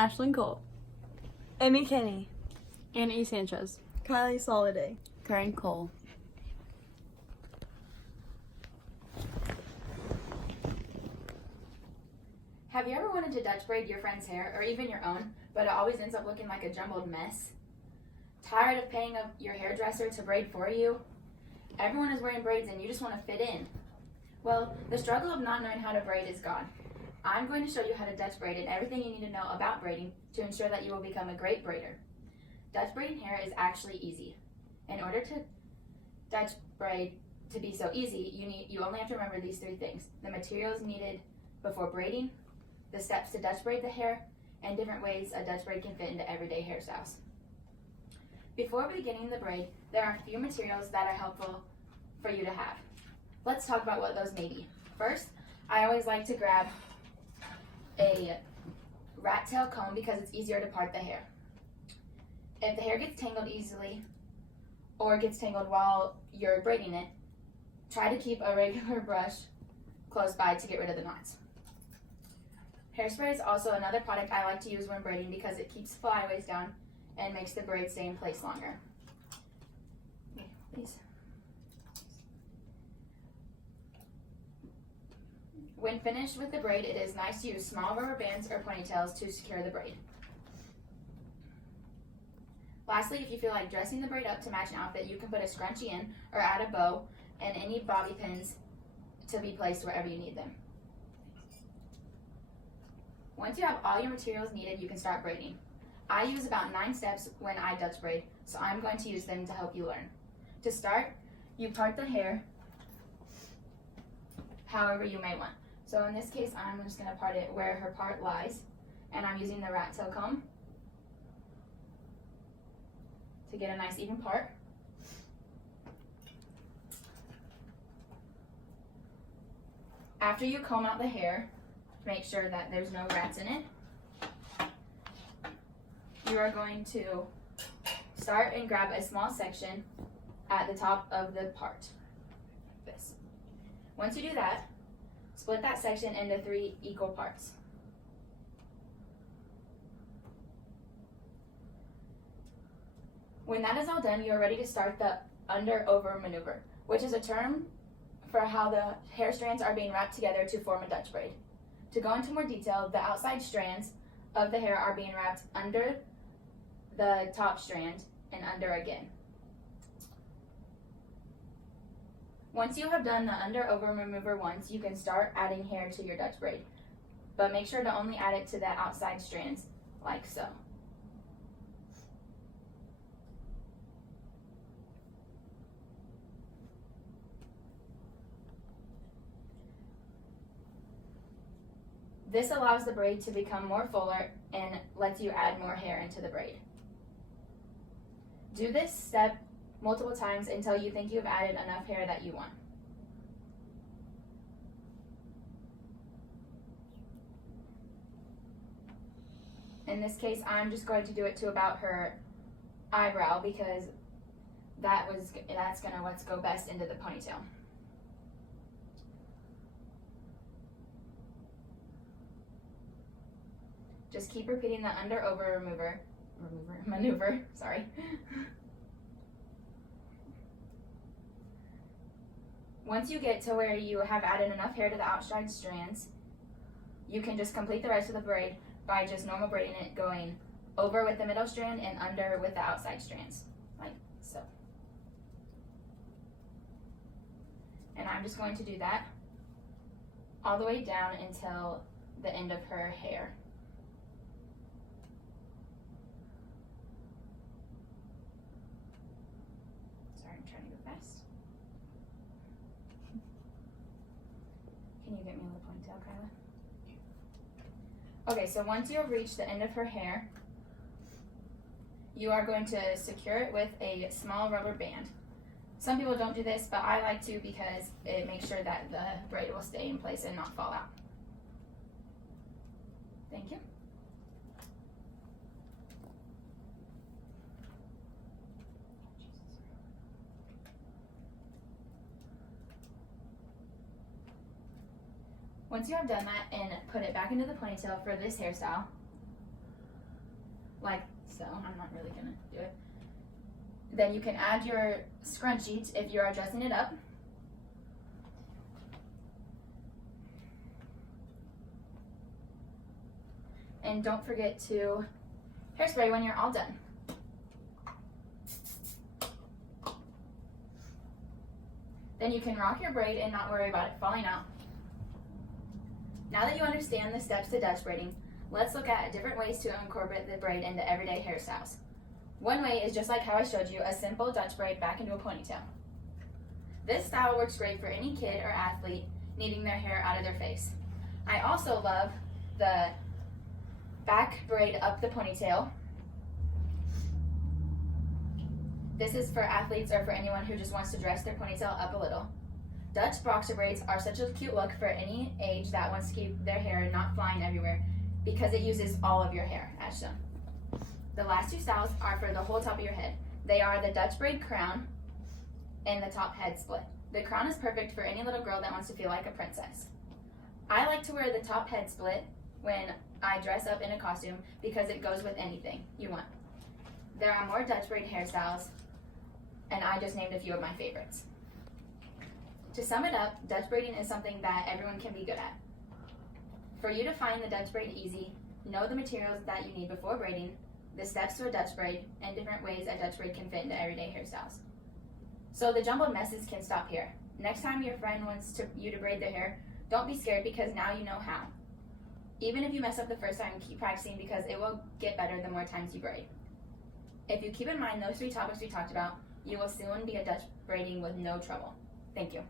Ashlyn Cole, Amy Kenny, Anna E. Sanchez, Kylie Soliday, Karen Cole. Have you ever wanted to Dutch braid your friend's hair, or even your own, but it always ends up looking like a jumbled mess? Tired of paying your hairdresser to braid for you? Everyone is wearing braids and you just want to fit in. Well, the struggle of not knowing how to braid is gone. I'm going to show you how to Dutch braid and everything you need to know about braiding to ensure that you will become a great braider. Dutch braiding hair is actually easy. In order to Dutch braid to be so easy, you only have to remember these three things: the materials needed before braiding, the steps to Dutch braid the hair, and different ways a Dutch braid can fit into everyday hairstyles. Before beginning the braid, there are a few materials that are helpful for you to have. Let's talk about what those may be. First, I always like to grab a rat tail comb because it's easier to part the hair. If the hair gets tangled easily or gets tangled while you're braiding it, try to keep a regular brush close by to get rid of the knots. Hairspray is also another product I like to use when braiding because it keeps flyaways down and makes the braid stay in place longer. Okay, please. When finished with the braid, it is nice to use small rubber bands or ponytails to secure the braid. Lastly, if you feel like dressing the braid up to match an outfit, you can put a scrunchie in or add a bow and any bobby pins to be placed wherever you need them. Once you have all your materials needed, you can start braiding. I use about 9 steps when I Dutch braid, so I'm going to use them to help you learn. To start, you part the hair however you may want. So in this case, I'm just going to part it where her part lies, and I'm using the rat tail comb to get a nice even part. After you comb out the hair, make sure that there's no rats in it. You are going to start and grab a small section at the top of the part, like this. Once you do that, split that section into 3 equal parts. When that is all done, you are ready to start the under-over maneuver, which is a term for how the hair strands are being wrapped together to form a Dutch braid. To go into more detail, the outside strands of the hair are being wrapped under the top strand and under again. Once you have done the under-over maneuver once, you can start adding hair to your Dutch braid, but make sure to only add it to the outside strands, like so. This allows the braid to become more fuller and lets you add more hair into the braid. Do this step multiple times until you think you've added enough hair that you want. In this case, I'm just going to do it to about her eyebrow because that's gonna let's go best into the ponytail. Just keep repeating the under-over maneuver, sorry. Once you get to where you have added enough hair to the outside strands, you can just complete the rest of the braid by just normal braiding it, going over with the middle strand and under with the outside strands, like so. And I'm just going to do that all the way down until the end of her hair. I'm trying to go fast. Can you get me a little ponytail, Kyla? Okay, so once you have reached the end of her hair, you are going to secure it with a small rubber band. Some people don't do this, but I like to because it makes sure that the braid will stay in place and not fall out. Thank you. Once you have done that and put it back into the ponytail for this hairstyle, so I'm not really gonna do it. Then you can add your scrunchie if you are dressing it up. And don't forget to hairspray when you're all done. Then you can rock your braid and not worry about it falling out. Now that you understand the steps to Dutch braiding, let's look at different ways to incorporate the braid into everyday hairstyles. One way is just like how I showed you, a simple Dutch braid back into a ponytail. This style works great for any kid or athlete needing their hair out of their face. I also love the back braid up the ponytail. This is for athletes or for anyone who just wants to dress their ponytail up a little. Dutch boxer braids are such a cute look for any age that wants to keep their hair not flying everywhere because it uses all of your hair, as shown. The last two styles are for the whole top of your head. They are the Dutch braid crown and the top head split. The crown is perfect for any little girl that wants to feel like a princess. I like to wear the top head split when I dress up in a costume because it goes with anything you want. There are more Dutch braid hairstyles, and I just named a few of my favorites. To sum it up, Dutch braiding is something that everyone can be good at. For you to find the Dutch braid easy, know the materials that you need before braiding, the steps to a Dutch braid, and different ways a Dutch braid can fit into everyday hairstyles. So the jumbled messes can stop here. Next time your friend wants you to braid their hair, don't be scared because now you know how. Even if you mess up the first time, keep practicing because it will get better the more times you braid. If you keep in mind those 3 topics we talked about, you will soon be a Dutch braiding with no trouble. Thank you.